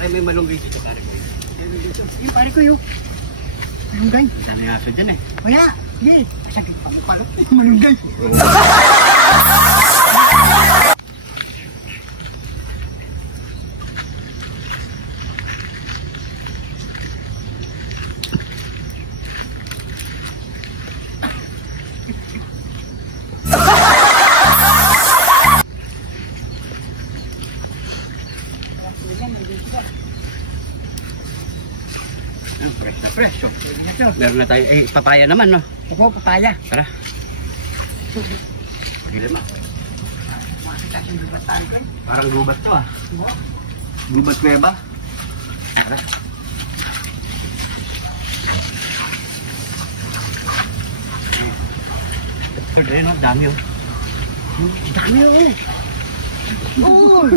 Ay, may malunggay dito, pare ko. Yung pare ko yun. Malunggay. Sabi nga sa dyan eh. Kaya, sige. Sakit pa mo pala. Malunggay. Fresh na fresh. Meron na tayo. Eh, papaya naman, no? Ako, papaya. Tara. Gila ma. Parang gubat to ah. Gubat kuweba. Tara. Ayun, dami oh. Dami yun. Oo.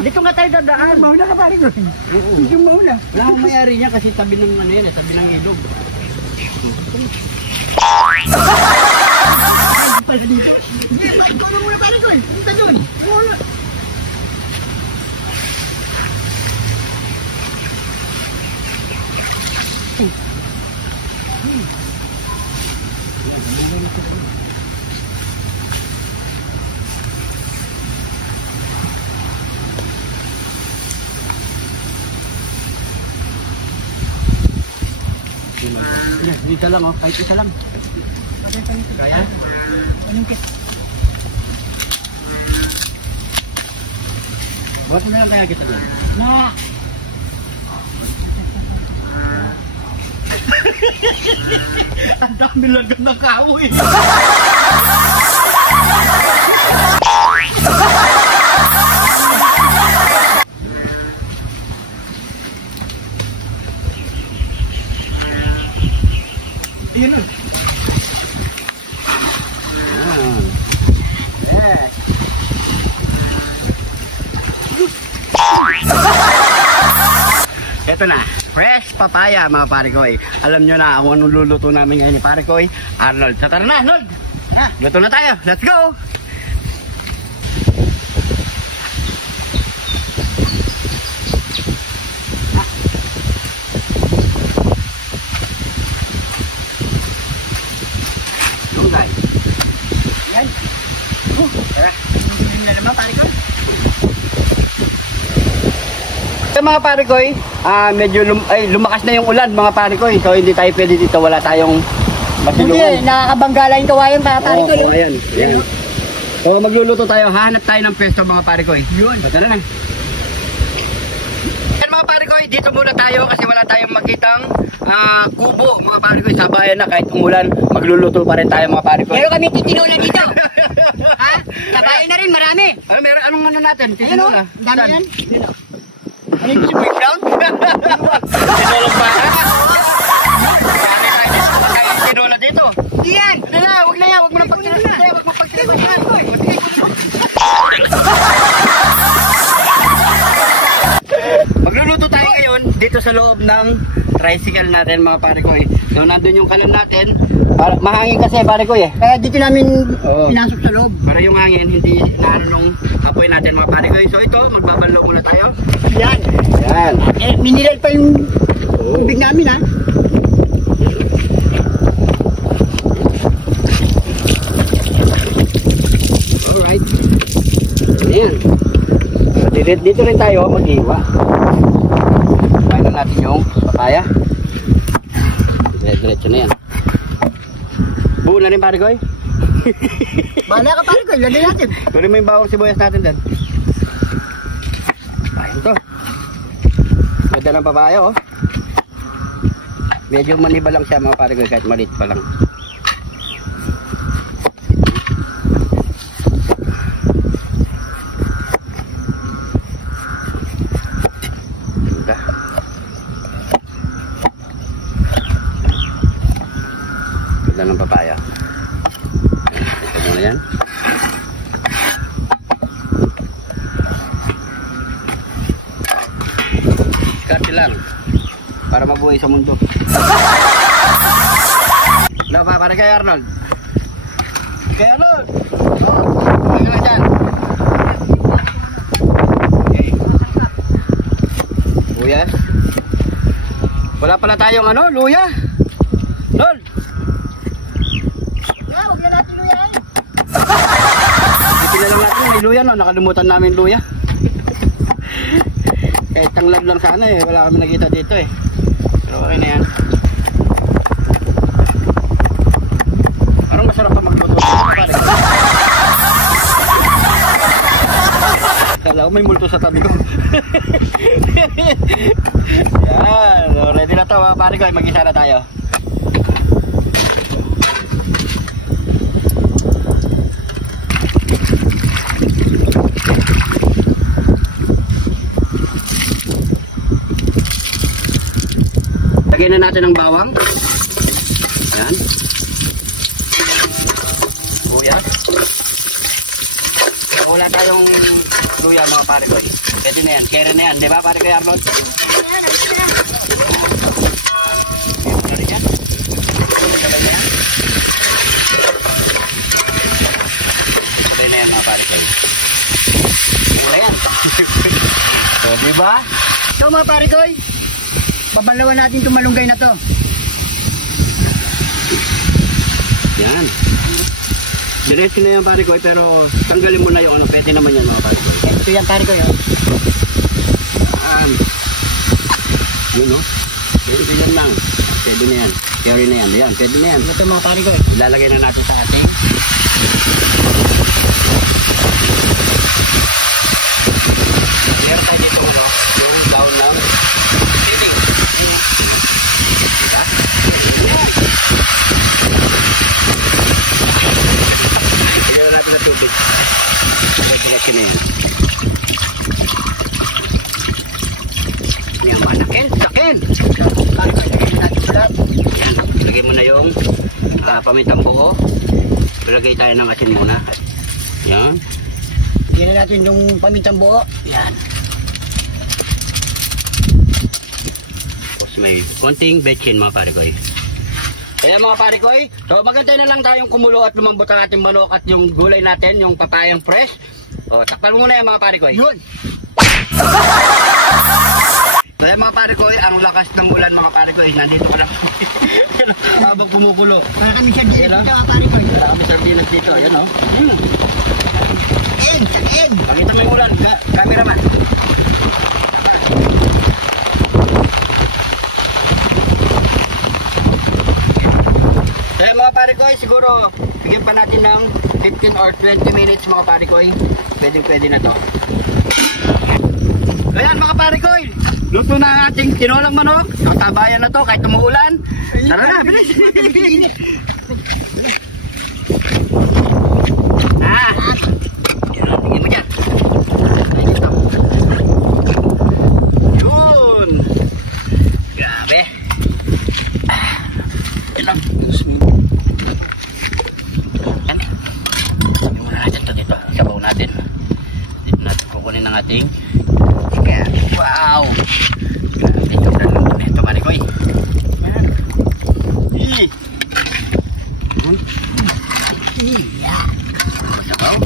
Dito nga tayo dadaan. Mauna ka pare ko. Medyo mauna. Wala akong mayari niya kasi tabi ng ano yan eh, tabi ng ilog. Hindi, maikulong muna pare ko. Punta doon. Dito lang oh, kahit isa lang. Kaya? Buat mo na lang kaya kita doon. Na! Ang dami lang ng kahoy. Yun o. Yes. Ito na, fresh papaya mga pare ko eh. Alam nyo na kung anong luluto namin ngayon ni pare ko eh. Arnold, sa tara na Arnold! Luto na tayo, let's go! Yan. Tara. Hindi na naman pare ko. So mga pare ko medyo lumakas na yung ulan mga pare ko so hindi tayo pwede dito, wala tayong masilungan. Hindi, nakakabanggala yung kawayan para pare ko. Oo, ayan. So magluluto tayo, hanap tayo ng pwesto mga pare ko Yun. So tara na. Yan mga pare ko, dito muna tayo kasi wala tayong makitang kubo mga pare ko sa bayan na kahit umulan, magluluto pa rin tayo mga pare ko. Pero kami titinola dito. Ha? Kabayan na rin, marami. Ano meron, anong ano natin? Ayun o, dami yan. Ano yung break down? Tinulong ba? Tinola dito. Hindi yan. Ano na, huwag na yan, huwag mo nang pagtinola. Huwag mo pagtinola. Magluluto tayo ngayon dito sa loob ng tricycle natin mga pare ko So nandun yung kalan natin. Mahangin kasi pare ko Kaya dito namin pinasok sa loob. Para yung hangin hindi nung apoy natin mga pare ko So ito, magbabanlo muna tayo. Yan. Yan. Mineral pa yung tubig namin ha. Alright. Ayan. So dito rin tayo mag-iwa. Kain na natin yung papaya. Diretso na yan. Buo na rin pare ko Bahala ka pare ko, lagay natin. Tuloy mo yung bawang sibuyas natin dyan. Ayun to. Ganda ng papaya Medyo maniba lang siya mga pare ko kahit maliit pa lang. Ganda. Ganda ng papaya. Ito muna yan. Diskarte lang para mabuhay sa mundo. Wala pa para kay Arnold. Kay Arnold. Ano na dyan? Okay. sibuyas. Wala pala tayong ano, luya. Lol. Wag na natin luya. Ito na lang natin, may luya no, nakalimutan namin luya. Eh, tanglad lang sana eh, wala kami nakita dito eh. Pero okay na yan. Parang masarap pa magluto. Kala ko may multo sa tabi ko. Yan, so ready na to mga pare ko, mag-isa na tayo. Lagyan na natin ng bawang. Yan. Luya. Wala tayong luya mga pare ko. Pwede na yan. Kere na yan. Di ba pare ko yan? Sabay na yan mga pare ko. Wala yan. So, di ba? So mga pare ko, babalawan natin itong malunggay na to. Yan. Diretso na yan pare ko, pero tanggalin mo na yung ano, pwede naman yan mga pare ko. Ito yan pare ko yun. Yun o. Pwede yan lang. Pwede na yan. Carry na yan. Yan, pwede na yan. Ito mga pare ko. Ilalagay na natin sa ating. Meron tayo dito ano, yung down lang. Lagyan natin sa tubig. Diretso na yan. Yan, manakin, sakin. Yan, lagay mo na yung pamintang buo. Lagay tayo ng asin muna. Yan. Lagyan na natin yung pamintang buo. Yan. Tapos may konting betchin mga parikoy. Kaya mga parikoy, so magantay na lang tayong kumulo at lumambot ang ating manok at yung gulay natin, yung papayang fresh. O, takpan mo muna yan mga parikoy. Yun. Kaya mga parikoy, ang lakas ng ulan mga parikoy, nandito ka na. Habang kumukulo. Para kami siya dito mga pare ko. Wala kami sardinas dito, ayan o. Sakit. Pakita mo yung ulan, cameraman. Kaya mga parikoy, siguro bigyan pa natin ng 15 or 20 minutes mga parikoy. Pwede na to. Ayan mga parikoy, luto na ang ating tinolang manok. Nakasabayan na to kahit umuulan. Tara na, bilis. Tingin mo dyan. Yun. Grabe. Ilang. Yan. Sabi muna natin ito dito. Sabaw natin. Dito natin kukunin ng ating chicken. Wow. Grabe. Sobrang luto na ito parikoy. Yan. Iya. Sabaw.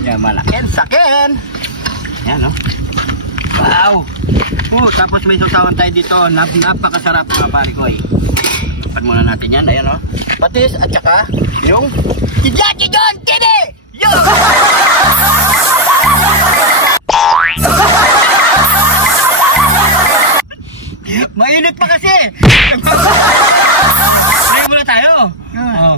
Yan, malakin, sakin. Yan, no? Wow! Tapos may sausawan tayo dito. Napakasarap mga parikoy. Tapan muna natin yan. Ayan, no? Patis at saka yung Jackie John TV! Yo! Mainit pa kasi! Pray muna tayo.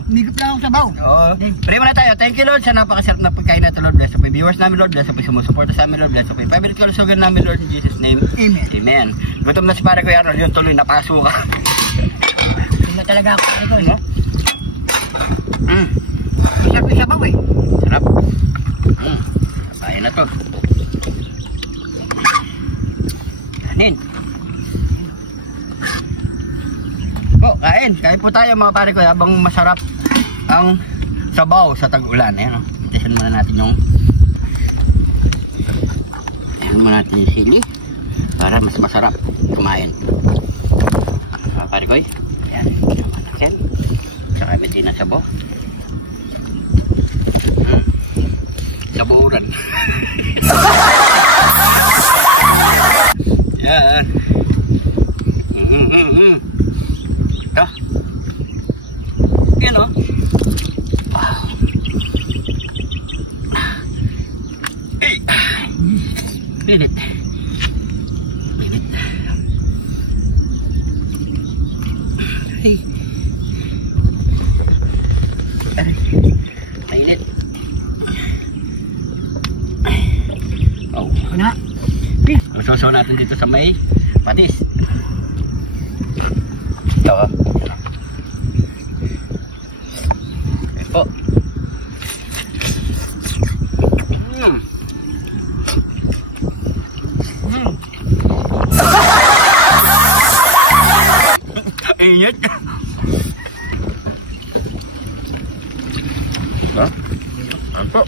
Hindi ko lang ako sabaw. Oo. Pray muna tayo. Thank you Lord sa napakasarap na pagkain natin Lord. Bless po yung viewers namin Lord. Bless po yung sumusuporta sa amin Lord. Bless po yung favorite kalusugan namin Lord. In Jesus name. Amen. Amen. Gutom na si pare ko Arnold. Yung tuloy napaso ka. Hindi na talaga ako pare ko. Ano? Masarap yung sabaw eh. Sarap. Sabayan na to. Kanin. Kain. Kain po tayo mga pare ko habang masarap ang sabaw sa tag-ulan. Ayan o. Tisan muna natin yung sili para mas masarap kumain. Mga pare ko. Ayan. Manakin. Saka may tinasabo. Init. Init. Ay. Mainit. Oh, Ano? suso natin dito sa may patis. Ito. Ito. Init. Ha? Apa?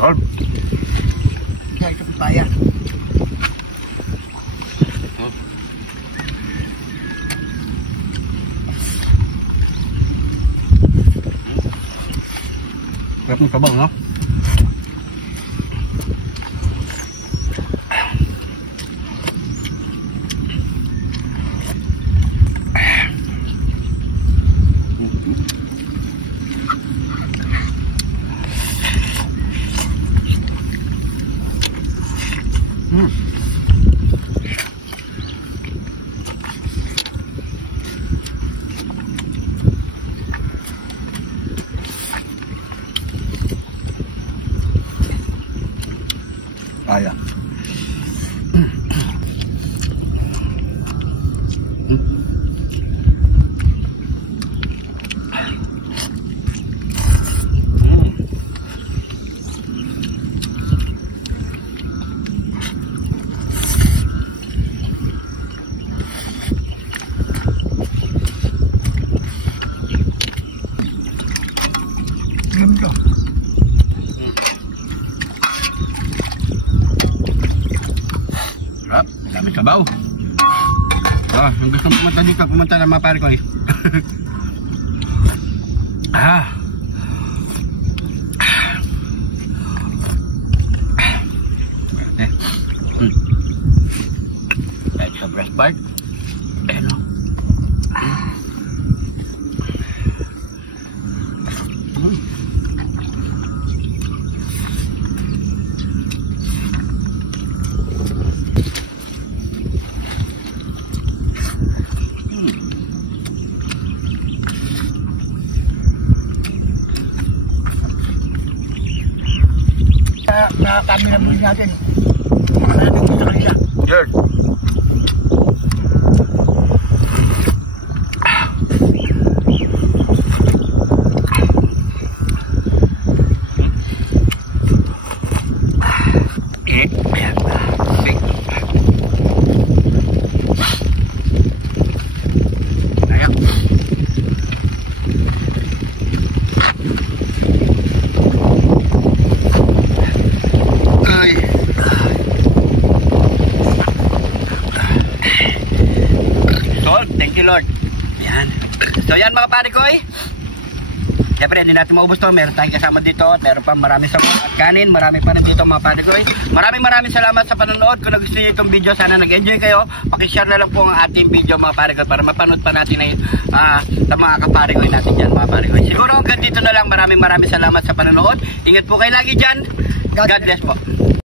Oh. Dahil sa pipaya. Sarap ng sabaw, no? Kaya. Ganito. Dami sabaw. Yung gusto pumunta dito, pumunta na mga pare ko eh. Kahit sa breast part. Ayan o. Nakakami na muli natin. Maraming gusto kanila. Good. Thank you Lord. Yan. So yan mga pare ko eh. Siyempre hindi natin maubos to. Meron tayong kasama dito. Meron pa maraming sabon at kanin. Marami pa rin dito mga pare ko eh. Maraming salamat sa panonood. Kung nagustuhan nyo itong video, sana nag-enjoy kayo. Pakishare na lang po ang ating video mga pare ko para mapanood pa natin sa mga kapare ko natin dyan mga pare ko. Siguro hanggang dito na lang. Maraming salamat sa panonood. Ingat po kayo lagi dyan. God bless po.